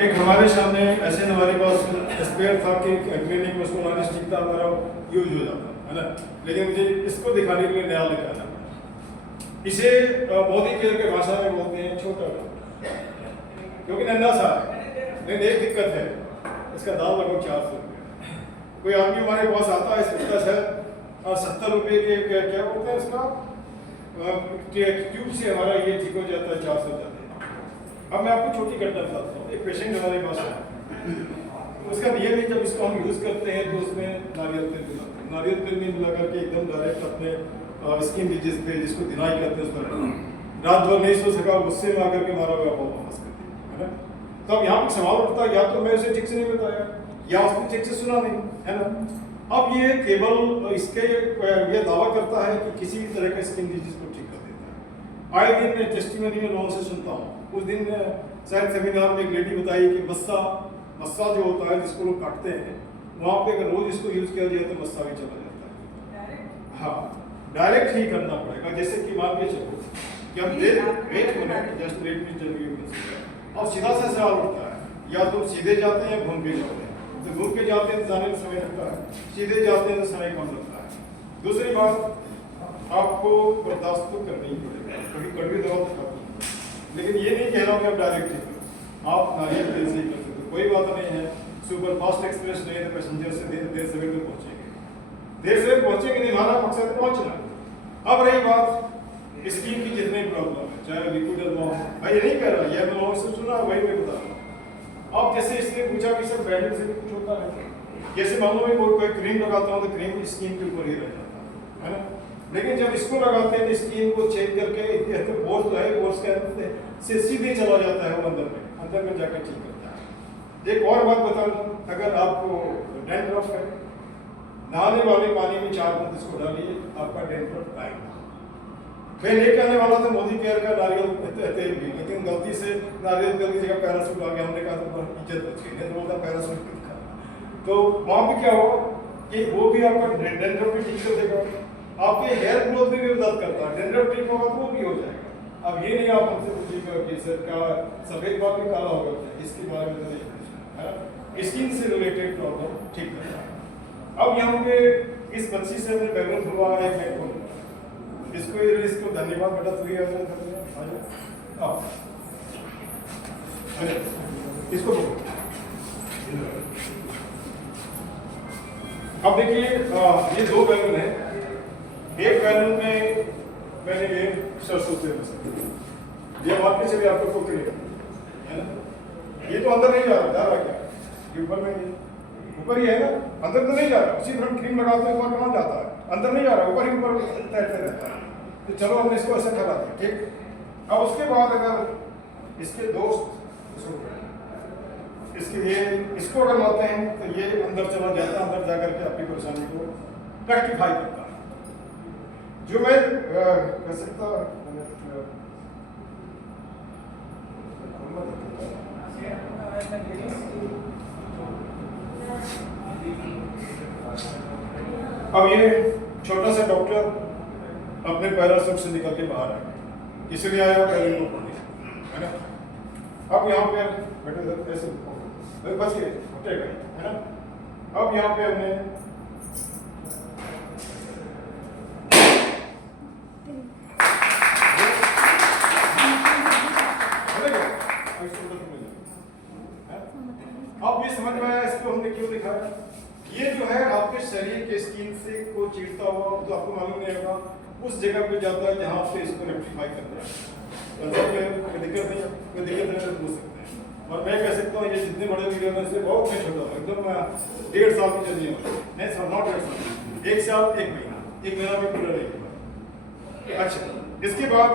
एक हमारे सामने ऐसे हमारे पास स्पेयर था कि क्लिनिक में उसको लाने स्टिक था हमारा यूज हो जाता है ना, लेकिन मुझे इसको दिखाने के लिए नया लेकर आना पड़ा। इसे बॉडी केयर के भाषा में बोलते हैं छोटा, क्योंकि नन्हा सा है। लेकिन एक दिक्कत है, इसका दाम लगभग 400 रुपये। कोई आदमी हमारे पास आता है इसका सर और 70 रुपये के क्या बोलते हैं इसका ट्यूब से हमारा ये ठीक हो जाता है, 400 जाते हैं। अब मैं आपको छोटी घटना बताता हूँ। एक पेशेंट हमारे पास है, उसका नियम है जब इसको हम यूज़ करते हैं तो उसमें नारियल तेल मिलाते हैं। नारियल तेल में मिला करके एकदम डायरेक्ट अपने स्किन डिजीज पे जिसको दिनाई करते हैं उस पर रात भर नहीं सो सका, गुस्से में आकर के मारा हुआ वापस कर दिया, है ना। तो अब यहाँ पर सवाल उठता है, या तो मैं उसे ठीक से नहीं बताया या उसने ठीक से सुना नहीं, है ना। अब ये केवल इसके ये दावा करता है कि किसी भी तरह का स्किन डिजीज को ठीक कर देता है। आए दिन मैं टेस्टिमनी में लोगों से सुनता हूँ। उस दिन शायद सेमिनार में एक लेडी बताई कि मस्सा जो होता है जिसको लोग काटते हैं, वहाँ पे अगर रोज इसको यूज किया जाए तो मस्सा भी चला जाता है। हाँ, डायरेक्ट ही करना पड़ेगा। जैसे कि मान के चलो कि हम वेट जस्ट वेट में चलिए और सीधा सा सवाल उठता है, या तो सीधे जाते हैं या घूम के जाते हैं। तो घूम के जाते हैं तो जाने में समय लगता है, सीधे जाते हैं तो समय कम लगता है। दूसरी बात, आपको बर्दाश्त तो करनी ही पड़ेगा, कभी कड़वी दवा तो खाती है, लेकिन ये नहीं कह रहा हूँ कि आप डायरेक्ट ही आप नारियल तेल से ही कर सकते हो, कोई बात नहीं है। सुपर फास्ट एक्सप्रेस नहीं है तो पैसेंजर से देर सवेर में पहुँचेंगे, देर सवेर पहुँचेंगे नहीं, हमारा मकसद पहुँचना। अब रही बात स्किन की जितनी प्रॉब्लम है, चाहे लिक्विड हो, भाई ये नहीं कह रहा, ये मैं लोगों से सुना वही मैं बता रहा हूँ। अब जैसे इसने पूछा कि सर ब्रांडिंग से भी कुछ होता है, जैसे मान लो मैं कोई क्रीम लगाता हूँ तो क्रीम स्किन के ऊपर ही रह जाता है ना, लेकिन जब इसको लगाते हैं तो स्किन को चेक करके बोर्स है, बोर्स के अंदर से सीधे चला जाता है, वो अंदर में जाकर ठीक करता है। एक और बात बता दूं, अगर आपको डैंड्रफ है, नहाने वाले पानी में 4 बूंद इसको डालिए, आपका डैंड्रफ आएगा। मैं लेके आने वाला था मोदी केयर का नारियल तेल भी, लेकिन गलती से नारियल तेल की जगह पैरासूट आ गया। हमने कहा तो इज्जत बच गई, नहीं तो बोलता पैरासूट तो वहाँ पे क्या होगा कि वो भी आपका डैंड्रफ भी ठीक कर देगा, आपके हेयर ग्रोथ में भी मदद करता है। डैंड्रफ ठीक होगा तो वो भी हो जाएगा। अब ये नहीं आप हमसे पूछिएगा कि सर का सफेद बाल में काला होगा, इसके बारे में तो नहीं पूछना है। स्किन से रिलेटेड प्रॉब्लम ठीक करता है। अब यहाँ पे इस बच्ची से हमने बैकग्राउंड खुलवा है, इसको धन्यवाद बेटा, तू ही इसको। अब देखिए ये 2 बैलून है। एक बैलून में मैंने ये सरसों तेल, ये मार्केट से भी आपको को क्लियर है ना। ये तो अंदर नहीं जा रहा क्या, ये ऊपर में ऊपर ही है ना, अंदर तो नहीं जा रहा। उसी तरह क्रीम लगाते हैं ऊपर कहाँ जाता है, अंदर नहीं जा रहा, ऊपर ही ऊपर तैरते रहता है। तो चलो हमने इसको ऐसा करा दिया, ठीक। अब उसके बाद अगर इसके दोस्त इसके ये इसको अगर लाते हैं तो ये अंदर चला जाता है, अंदर जाकर के आपकी परेशानी को रेक्टिफाई करता है। जो मैं कह सकता अब ये छोटा सा डॉक्टर अपने पैरासूट से निकल के बाहर आया, इसलिए आया है ना। अब यहाँ पे बेटे ऐसे बच गए, हटेगा, है ना। अब यहाँ पे हमने अब ये समझ में आया इसको हमने क्यों लिखा है। ये जो है आपके शरीर के स्किन से को चीरता हुआ, तो आपको मालूम नहीं होगा, उस जगह पे जाता है जहाँ पे इसको रेक्टिफाई करना है। कोई दिक्कत नहीं है, कोई दिक्कत नहीं तो पूछ सकते हैं। और मैं कह सकता हूँ ये जितने बड़े वीडियो में से बहुत मैं छोटा हूँ, एकदम 1.5 साल की जर्नी हो, नहीं सर नॉट 1.5 साल, 1 साल 1 महीना, 1 महीना भी पूरा नहीं। अच्छा, इसके बाद